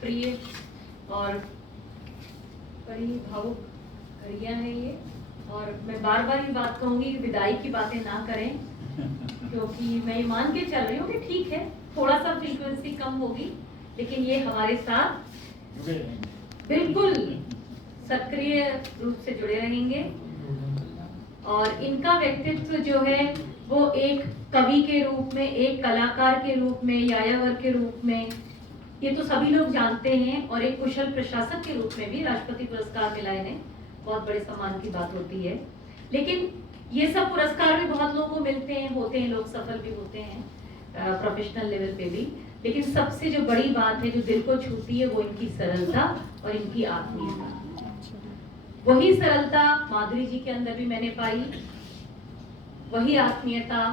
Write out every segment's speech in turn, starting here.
प्रिय और बड़ी भावुक घड़ियां हैं ये। और मैं बार बार ये बात कहूंगी कि विदाई की बातें ना करें, क्योंकि मैं ये मान के चल रही हूँ कि ठीक है थोड़ा सा फ्रीक्वेंसी कम होगी, लेकिन ये हमारे साथ बिल्कुल सक्रिय रूप से जुड़े रहेंगे। और इनका व्यक्तित्व जो है वो एक कवि के रूप में, एक कलाकार के रूप में, यायावर के रूप में, ये तो सभी लोग जानते हैं, और एक कुशल प्रशासक के रूप में भी राष्ट्रपति पुरस्कार मिला इन्हें, बहुत बड़े सम्मान की बात होती है। लेकिन ये सब पुरस्कार भी बहुत लोगों को मिलते हैं, होते हैं, लोग सफल भी होते हैं प्रोफेशनल लेवल पे भी, लेकिन सबसे जो बड़ी बात है जो दिल को छूती है वो इनकी सरलता और इनकी आत्मीयता। वही सरलता माधुरी जी के अंदर भी मैंने पाई, वही आत्मीयता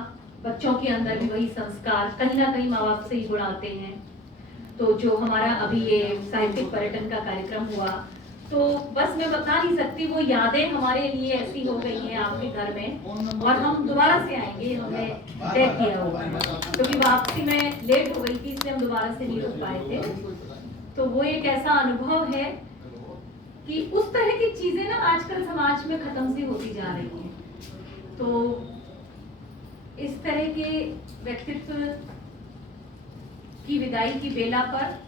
बच्चों के अंदर भी, वही संस्कार, कहीं ना कहीं माँ बाप से ही गुण आते हैं। तो जो हमारा अभी ये साहित्यिक पर्यटन का कार्यक्रम हुआ, तो बस मैं बता नहीं सकती, वो यादें हमारे लिए ऐसी हो गई हैं आपके घर में, और हम दोबारा से आएंगे, हमने तय किया हुआ, क्योंकि वापसी में लेट हो गई थी इसलिए हम दोबारा से नहीं रुक पाए थे। तो वो एक ऐसा अनुभव है कि उस तरह की चीजें ना आजकल समाज में खत्म सी होती जा रही हैं। तो इस तरह के व्यक्तित्व की विदाई की बेला पर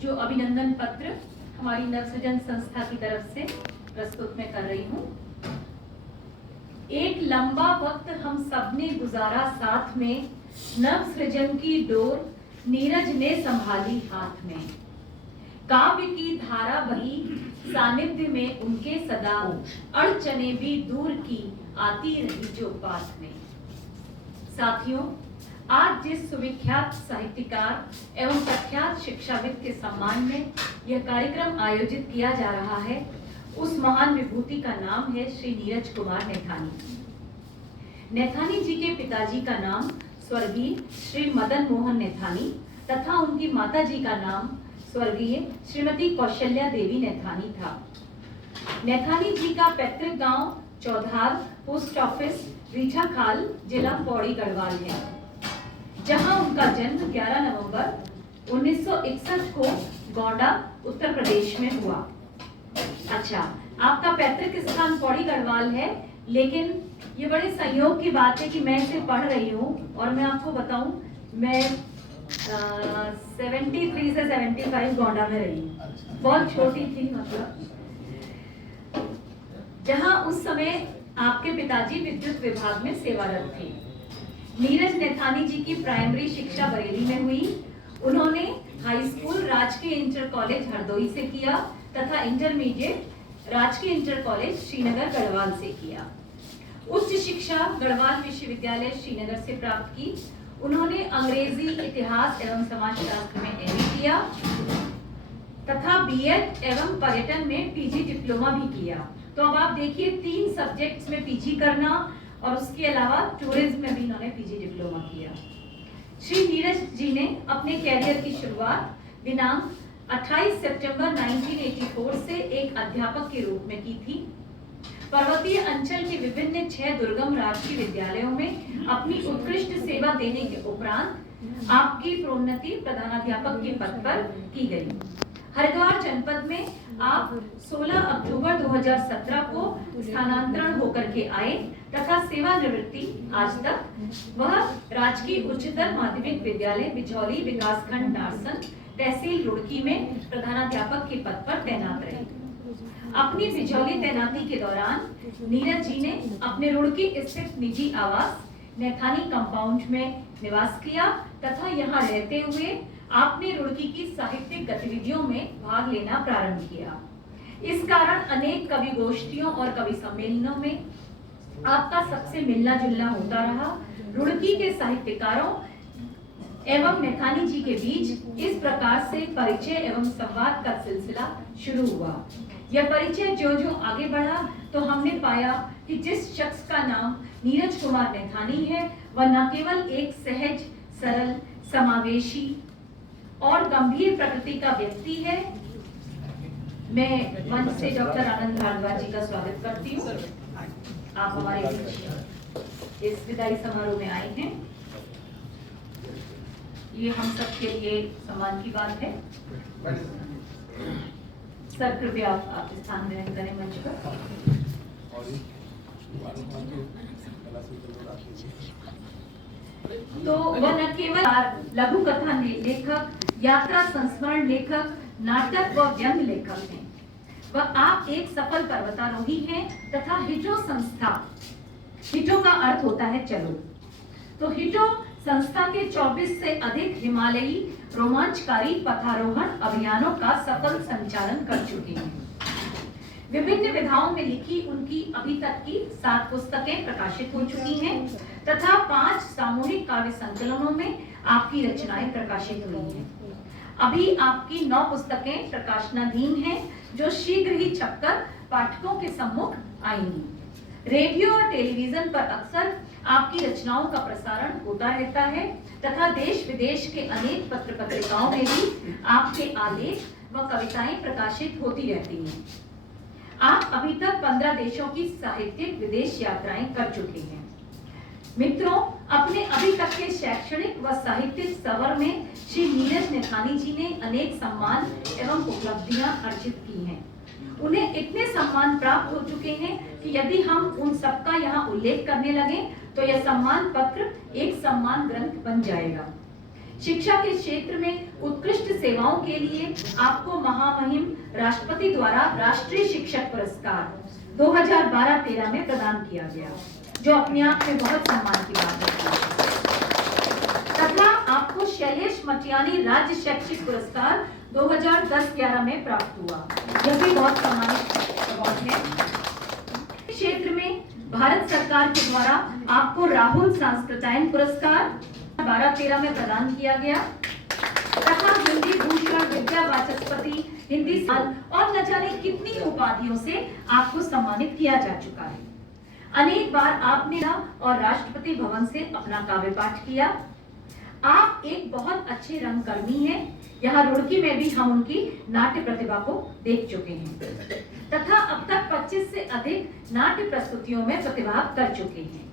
जो अभिनंदन पत्र हमारी नवसृजन संस्था की तरफ से प्रस्तुत मैं कर रही हूँ। एक लंबा वक्त हम सबने गुजारा साथ में, नवसृजन की डोर नीरज ने संभाली हाथ में। काव्य की धारा बही सानिध्य में उनके सदा, अड़चने भी दूर की आती रही जो पास में। साथियों, आज जिस सुविख्यात साहित्यकार एवं प्रख्यात शिक्षाविद के सम्मान में यह कार्यक्रम आयोजित किया जा रहा है, उस महान विभूति का नाम है श्री नीरज कुमार नैथानी। नैथानी जी के पिताजी का नाम स्वर्गीय श्री मदन मोहन नैथानी तथा उनकी माता जी का नाम स्वर्गीय श्रीमती कौशल्या देवी नैथानी था। नैथानी जी का पैतृक गांव चौधार, पोस्ट ऑफिस रीठा खाल, जिला पौड़ी गढ़वाल है, जहां उनका जन्म 11 नवंबर 1961 को गोंडा उत्तर प्रदेश में हुआ। अच्छा, आपका पैतृक स्थान पौड़ी गढ़वाल है, लेकिन ये बड़े संयोग की बात है कि मैं इसे पढ़ रही हूँ, और मैं आपको बताऊं, मैं 73 से 75 गोंडा में रही हूँ, बहुत छोटी थी, मतलब जहां उस समय आपके पिताजी विद्युत विभाग में सेवारत थे। नीरज नैथानी जी की प्राइमरी शिक्षा बरेली में हुई। उन्होंने हाई स्कूल राजकीय इंटर कॉलेज हरदोई से किया तथा इंटरमीडिएट राजकीय इंटर कॉलेज श्रीनगर गढ़वाल से किया। उच्च शिक्षा गढ़वाल विश्वविद्यालय श्रीनगर से प्राप्त की। उन्होंने अंग्रेजी, इतिहास एवं समाजशास्त्र में एमए किया तथा बीएड एवं पर्यटन में पीजी डिप्लोमा भी किया। तो अब आप देखिए, 3 सब्जेक्ट्स में पीजी करना, और उसके अलावा टूरिज्म में भी इन्होंने पीजी डिप्लोमा किया। श्री नीरज जी ने अपने कैरियर की शुरुआत दिनांक 28 सितंबर 1984 से एक अध्यापक के रूप में की थी। पर्वतीय अंचल के विभिन्न 6 दुर्गम राजकीय विद्यालयों में अपनी उत्कृष्ट सेवा देने के उपरांत आपकी प्रोन्नति प्रधानाध्यापक के पद पर की गई। हरिद्वार जनपद में आप 16 अक्टूबर 2017 को स्थानांतरण होकर के आए तथा सेवानिवृत्ति आज तक वह राजकीय उच्चतर माध्यमिक विद्यालय बिचौली विकासखंड नारसन तहसील रुड़की में प्रधानाध्यापक के पद पर तैनात रहे। अपनी बिचौली तैनाती के दौरान नीरज जी ने अपने रुड़की स्थित निजी आवास नैथानी कंपाउंड में निवास किया तथा यहाँ रहते हुए आपने रुड़की की साहित्यिक गतिविधियों में भाग लेना प्रारंभ किया। इस कारण अनेक कवि गोष्ठियों और कवि सम्मेलनों में आपका सबसे मिलना जुलना होता रहा। रुड़की के साहित्यकारों एवं नैथानी जी के बीच इस प्रकार से परिचय एवं संवाद का सिलसिला शुरू हुआ। यह परिचय जो जो आगे बढ़ा तो हमने पाया कि जिस शख्स का नाम नीरज कुमार नैथानी है, वह न केवल एक सहज, सरल, समावेशी और गंभीर प्रकृति का व्यक्ति है। मैं मंच से डॉक्टर आनंद भारद्वाज जी का स्वागत करती हूँ। आप हमारे बीच इस विदाई समारोह में आए हैं। ये हम सब के लिए सम्मान की बात है। सर कृपया आप स्थान ग्रहण करें मंच पर। तो वह न केवल लघु कथा लेखक, यात्रा संस्मरण लेखक, नाटक व व्यंग्य लेखक हैं, वह आप एक सफल पर्वतारोही हैं तथा हिटो संस्था, हिटो का अर्थ होता है चलो, तो हिटो संस्था के 24 से अधिक हिमालयी रोमांचकारी पथारोहण अभियानों का सफल संचालन कर चुके हैं। विभिन्न विधाओं में लिखी उनकी अभी तक की 7 पुस्तकें प्रकाशित हो चुकी हैं तथा 5 सामूहिक काव्य संकलनों में आपकी रचनाएं प्रकाशित हुई हैं। अभी आपकी 9 पुस्तकें प्रकाशनाधीन हैं जो शीघ्र ही छपकर पाठकों के सम्मुख आएंगी। रेडियो और टेलीविजन पर अक्सर आपकी रचनाओं का प्रसारण होता रहता है तथा देश विदेश के अनेक पत्र पत्रिकाओं में भी आपके आलेख व कविताएं प्रकाशित होती रहती हैं। आप अभी तक 15 देशों की साहित्यिक विदेश यात्राएं कर चुके हैं। मित्रों, अपने अभी तक के शैक्षणिक व साहित्यिक सफर में श्री नीरज नेथानी जी ने अनेक सम्मान एवं उपलब्धियां अर्जित की हैं। उन्हें इतने सम्मान प्राप्त हो चुके हैं कि यदि हम उन सबका यहाँ उल्लेख करने लगे तो यह सम्मान पत्र एक सम्मान ग्रंथ बन जाएगा। शिक्षा के क्षेत्र में उत्कृष्ट सेवाओं के लिए आपको महामहिम राष्ट्रपति द्वारा राष्ट्रीय शिक्षक पुरस्कार 2012-13 में प्रदान किया गया, जो अपने आप में बहुत सम्मान की बात है। तथा आपको शैलेश मटियानी राज्य शैक्षिक पुरस्कार 2010-11 में प्राप्त हुआ, यह भी बहुत सम्मानित अवार्ड है। क्षेत्र में भारत सरकार के द्वारा आपको राहुल सांस्कृतिक पुरस्कार 12-13 में प्रदान किया गया तथा हिंदी भूषण, विद्या वाचस्पति, हिंदी साल और न जाने कितनी उपाधियों से आपको सम्मानित किया जा चुका है। अनेक बार आपने और राष्ट्रपति भवन से अपना काव्य पाठ किया। आप एक बहुत अच्छे रंगकर्मी हैं। यहाँ रुड़की में भी हम उनकी नाट्य प्रतिभा को देख चुके हैं तथा अब तक 25 से अधिक नाट्य प्रस्तुतियों में प्रतिभाग कर चुके हैं।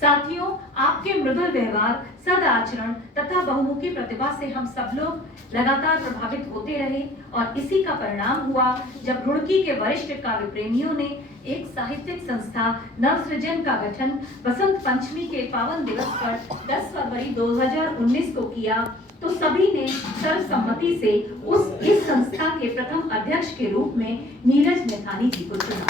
साथियों, आपके मृदुल व्यवहार, सदाचरण तथा बहुमुखी प्रतिभा से हम सब लोग लगातार प्रभावित होते रहे और इसी का परिणाम हुआ जब रुड़की के वरिष्ठ काव्य प्रेमियों ने एक साहित्यिक संस्था नवसृजन का गठन बसंत पंचमी के पावन दिवस पर 10 फरवरी 2019 को किया, तो सभी ने सर्वसम्मति से इस संस्था के प्रथम अध्यक्ष के रूप में नीरज नेथानी जी को चुना।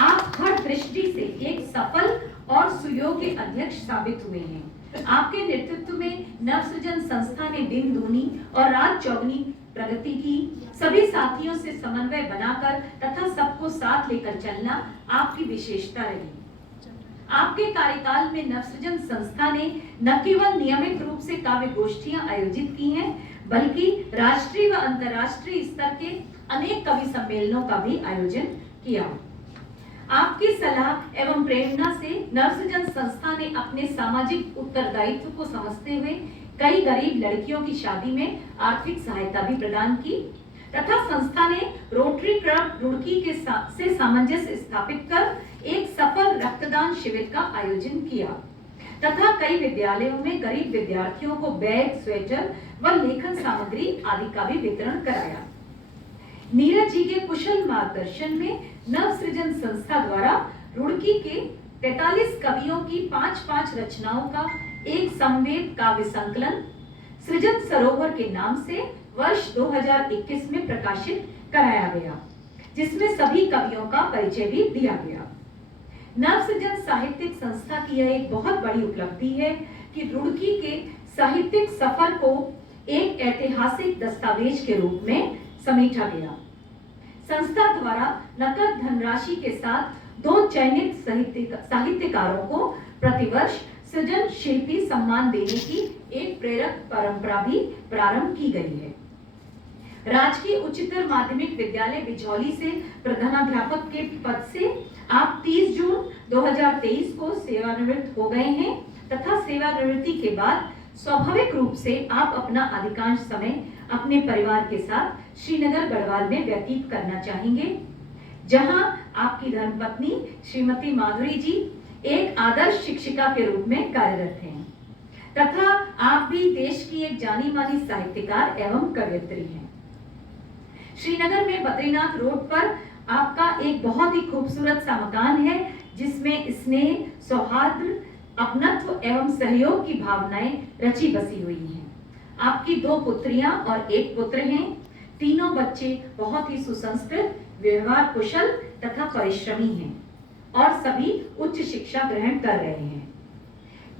आप हर दृष्टि से एक सफल और सुयोग्य अध्यक्ष साबित हुए हैं। आपके नेतृत्व में नवसृजन संस्था ने दिन दूनी और रात चौगुनी प्रगति की। सभी साथियों से समन्वय बनाकर तथा सबको साथ लेकर चलना आपकी विशेषता रही। आपके कार्यकाल में नवसृजन संस्था ने न केवल नियमित रूप से काव्य गोष्ठियां आयोजित की हैं, बल्कि राष्ट्रीय व अंतर्राष्ट्रीय स्तर के अनेक कवि सम्मेलनों का भी आयोजन किया। आपकी सलाह एवं प्रेरणा से नवसृजन संस्था ने अपने सामाजिक उत्तरदायित्व को समझते हुए कई गरीब लड़कियों की शादी में आर्थिक सहायता भी प्रदान की तथा संस्था ने रोटरी क्लब रुड़की के से सामंजस्य स्थापित कर एक सफल रक्तदान शिविर का आयोजन किया तथा कई विद्यालयों में गरीब विद्यार्थियों को बैग, स्वेटर व लेखन सामग्री आदि का भी वितरण कराया। नीरज जी के कुशल मार्गदर्शन में नवसृजन संस्था द्वारा रुड़की के 43 कवियों की 5-5 रचनाओं का एक संवेद काव्य संकलन सृजन सरोवर के नाम से वर्ष 2021 में प्रकाशित कराया गया, जिसमें सभी कवियों का परिचय भी दिया गया। नवसृजन साहित्यिक संस्था की यह एक बहुत बड़ी उपलब्धि है कि रुड़की के साहित्यिक सफर को एक ऐतिहासिक दस्तावेज के रूप में समेटा गया। संस्था द्वारा नकद धनराशि के साथ 2 चयनित साहित्यकारों को प्रतिवर्ष सृजन शिल्पी सम्मान देने की एक प्रेरक परंपरा भी प्रारंभ की गई है। राजकीय उच्चतर माध्यमिक विद्यालय बिजौली से प्रधानाध्यापक के पद से आप 30 जून 2023 को सेवानिवृत्त हो गए हैं तथा सेवानिवृत्ति के बाद स्वाभाविक रूप से आप अपना अधिकांश समय अपने परिवार के साथ श्रीनगर गढ़वाल में व्यतीत करना चाहेंगे, जहां आपकी धर्मपत्नी श्रीमती माधुरी जी एक आदर्श शिक्षिका के रूप में कार्यरत हैं। तथा आप भी देश की एक जानी मानी साहित्यकार एवं कवयित्री हैं। श्रीनगर में बद्रीनाथ रोड पर आपका एक बहुत ही खूबसूरत सा मकान है, जिसमें स्नेह, सौहार्द, अपनत्व एवं सहयोग की भावनाएं रची बसी हुई हैं। आपकी 2 पुत्रियां और 1 पुत्र हैं। तीनों बच्चे बहुत ही सुसंस्कृत, व्यवहार कुशल तथा परिश्रमी हैं और सभी उच्च शिक्षा ग्रहण कर रहे हैं।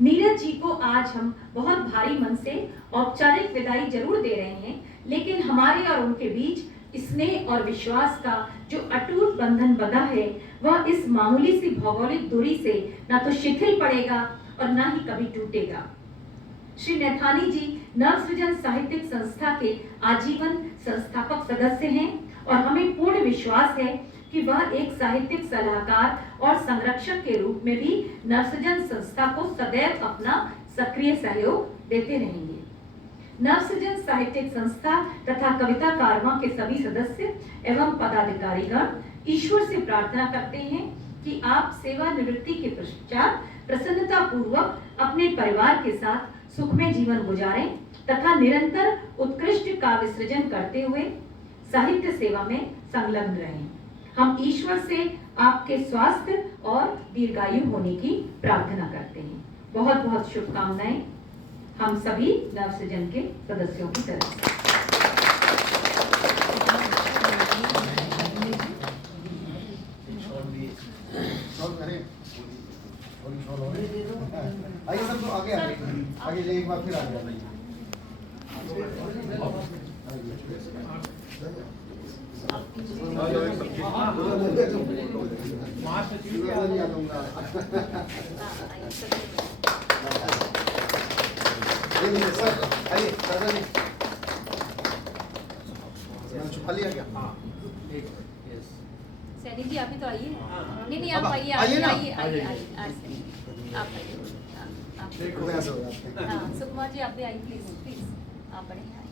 नीरज जी को आज हम बहुत भारी मन से औपचारिक विदाई जरूर दे रहे हैं, लेकिन हमारे और उनके बीच स्नेह और विश्वास का जो अटूट बंधन बंधा है, वह इस मामूली सी भौगोलिक दूरी से न तो शिथिल पड़ेगा और न ही कभी टूटेगा। श्री नैथानी जी नवसृजन साहित्यिक संस्था के आजीवन संस्थापक सदस्य हैं और हमें पूर्ण विश्वास है कि वह एक साहित्यिक सलाहकार और संरक्षक के रूप में भी नवसृजन संस्था को सदैव अपना सक्रिय सहयोग देते रहेंगे। नवसृजन साहित्यिक संस्था तथा कविता कारवां के सभी सदस्य एवं पदाधिकारीगण ईश्वर से प्रार्थना करते हैं कि आप सेवानिवृत्ति के पश्चात प्रसन्नता पूर्वक अपने परिवार के साथ सुखमय जीवन गुजारें तथा निरंतर उत्कृष्ट काव्य सृजन करते हुए साहित्य सेवा में संलग्न रहें। हम ईश्वर से आपके स्वास्थ्य और दीर्घायु होने की प्रार्थना करते हैं। बहुत बहुत शुभकामनाएं हम सभी नवसृजन के सदस्यों की तरफ से। आइए सब तो आगे आगे जाइए, एक बार फिर आगे छुपा लिया क्या? सैनी जी आप भी तो आइए। नहीं आप आइए, आइए ना। आइए आप आइए। सुकुमार जी आप भी आइए प्लीज आप बढ़िया आइए।